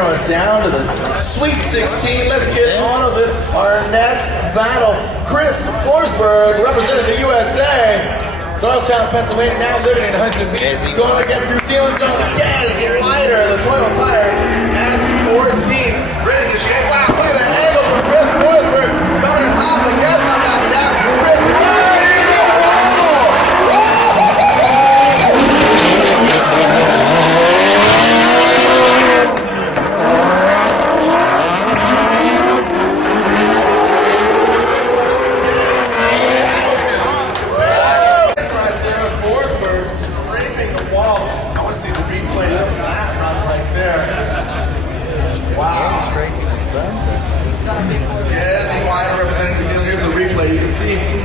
Down to the Sweet 16. Let's get on with it. Our next battle, Chris Forsberg, representing the USA. Doylestown, Pennsylvania, now living in Huntington Beach. Going against New Zealand's going to Gaz Whiter, the Toyota Tires S14. Ready to shake. Wow, look at that angle from Chris Forsberg. Coming in hot, but Gaz not backing down. Chris right in the wall.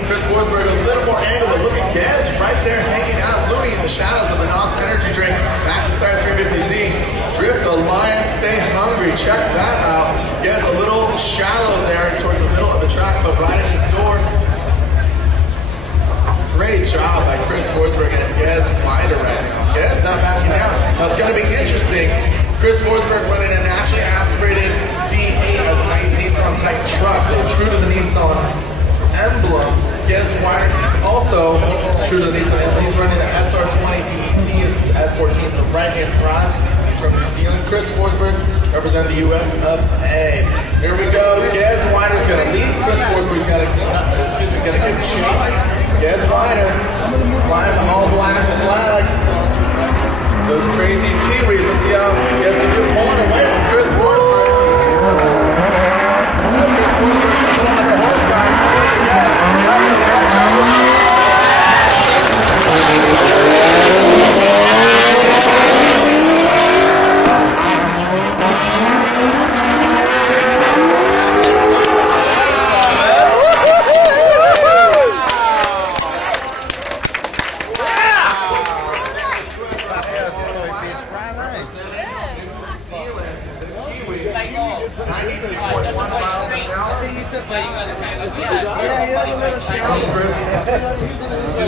Chris Forsberg a little more angle, but look at Gaz right there hanging out, looming in the shadows of the NOS energy drink. Maxxis Tires 350Z. Drift Alliance, stay hungry. Check that out. Gaz a little shallow there towards the middle of the track, but right at his door. Great job by Chris Forsberg and Gaz Whiter right now. Gaz not backing down. Now it's going to be interesting. Chris Forsberg running a naturally aspirated V8 of the Nissan type truck, so true to the Nissan emblem. Gaz Whiter is also true to the Nissan emblem. He's running the SR20 DET as S14. It's a right-hand drive. He's from New Zealand. Chris Forsberg representing the US of A. Here we go. Gaz Whiter's going to lead. Chris Forsberg's going to give chase. Gaz Whiter flying the all blacks flag. Those crazy Kiwis. Let's see how Gaz can do. Pulling away from Chris Forsberg. Chris Forsberg's a little under horsepower. Gaz, not going to catch up.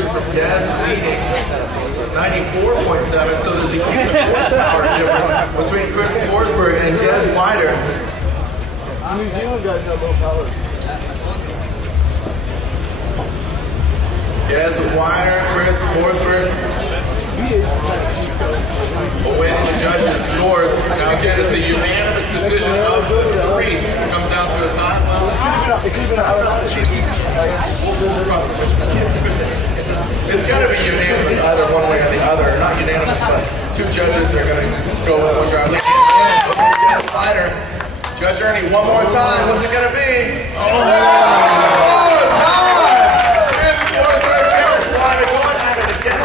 From Gaz leading 94.7, so there's a huge horsepower difference between Chris Forsberg and Gaz Whiter. New Zealand guys have low power. Gaz Whiter, Chris Forsberg. Awaiting the judges' scores. Now again, the unanimous decision of the three comes down to a time. It's got to be unanimous either one way or the other. Not unanimous, but two judges are going to go with one driver. Gaz Whiter. Judge Ernie, one more time. What's it going to be? One more time! Chris Forsberg, Gaz Whiter going at it again.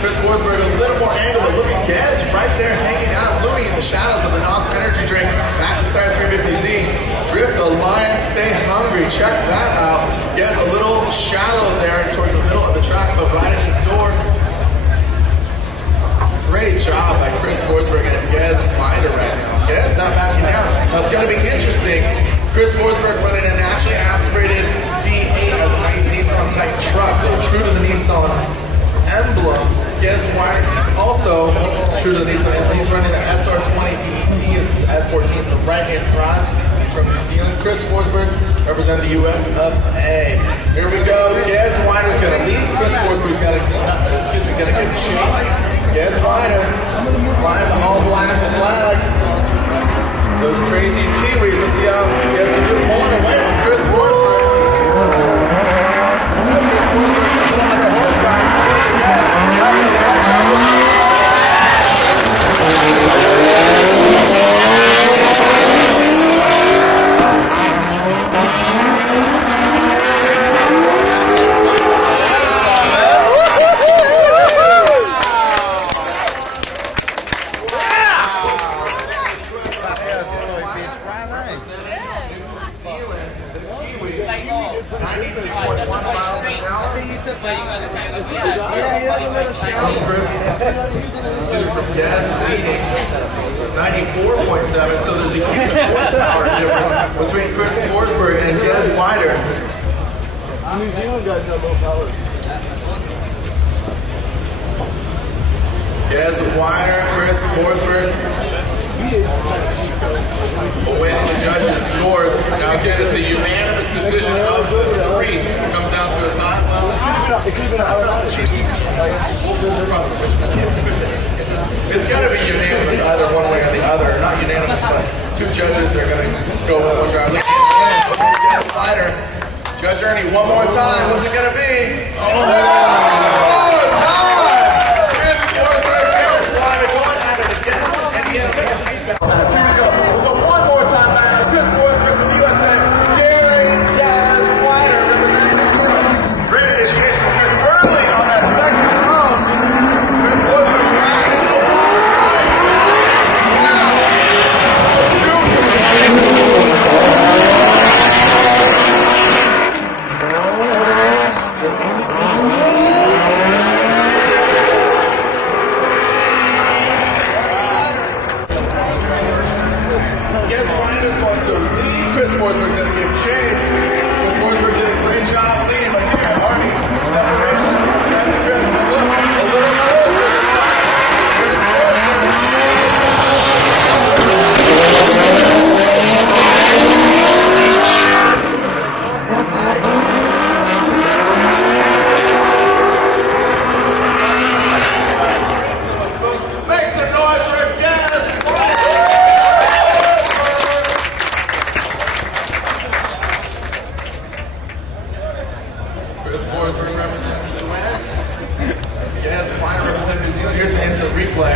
Chris Forsberg a little more angle, but look at Gaz right there hanging out, looming in the shadows of the NOS energy drink. Maxxis Tires 350Z. Drift Alliance, stay hungry. Check that out. Gaz a little shallow there towards the middle of the track, but right at his door. Great job by Chris Forsberg and Gaz Whiter right now. Gaz not backing down. Now it's going to be interesting. Chris Forsberg running a naturally aspirated V8 of the Nissan type truck, so true to the Nissan emblem. Gaz Whiter is also true to the Nissan emblem. He's running the SR20 DET as S14. It's a right-hand drive. He's from New Zealand. Chris Forsberg representing the US of A. Here we go. Gaz Whiter's going to lead. Chris Forsberg's going to give chase. Gaz Whiter flying the all blacks flag. Those crazy Kiwis. Let's see how Gaz can do. Pulling away from Chris Forsberg. Chris Forsberg's a little under horsepower. Gaz not going to catch up. From Gaz leading 94.7, so there's a huge horsepower difference between Chris Forsberg and Gaz Whiter. New Zealand guys have low power. Gaz Whiter, Chris Forsberg. scores. Now again, it's the unanimous decision of the three. It comes down to a time. It's got to be unanimous either one way or the other. Not unanimous, but two judges are going to go with one driver. Gaz Whiter. Judge Ernie, one more time. What's it going to be? One more time! Chris Forsberg, Gaz Whiter going at it again. And he has a feedback. Here we go. We'll go one more time back. Chris Forsberg from the USA. Gaz Whiter representing New Zealand. Great initiation from Chris early on that second round. Chris Forsberg riding the ball. Nice shot. Gaz Whiter is going to lead. Chris Forsberg is going to give chase. Chris Forsberg did a great job leading, but here, Army, separation from Gaz and Chris. But look, a little closer this time. Chris Forsberg. Make some noise for Gaz Whiter! Chris Forsberg representing the US. Gaz Whiter representing New Zealand. Here's the instant replay.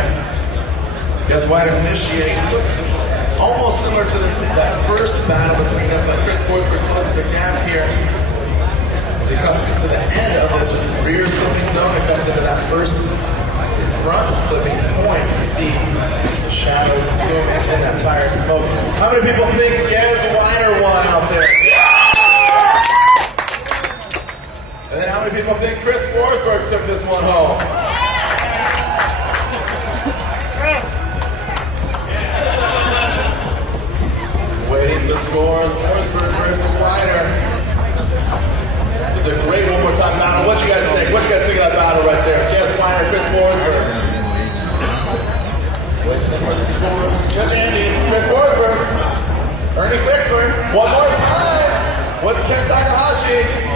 Gaz Whiter initiating. Looks almost similar to that first battle between them, but Chris Forsberg closes the gap here. As he comes into the end of this rear flipping zone, it comes into that first front flipping point. You see the shadows looming in that tire smoke. How many people think Gaz Whiter won out there? And then how many people think Chris Forsberg took this one home? Waiting the scores. Forsberg, Chris Whiter. It's a great one more time battle. What you guys think? What you guys think of that battle right there? Gaz Whiter, Chris Forsberg. Waiting for the scores. Judge Andy, Chris Forsberg. Ernie Fixler. One more time. What's Ken Takahashi?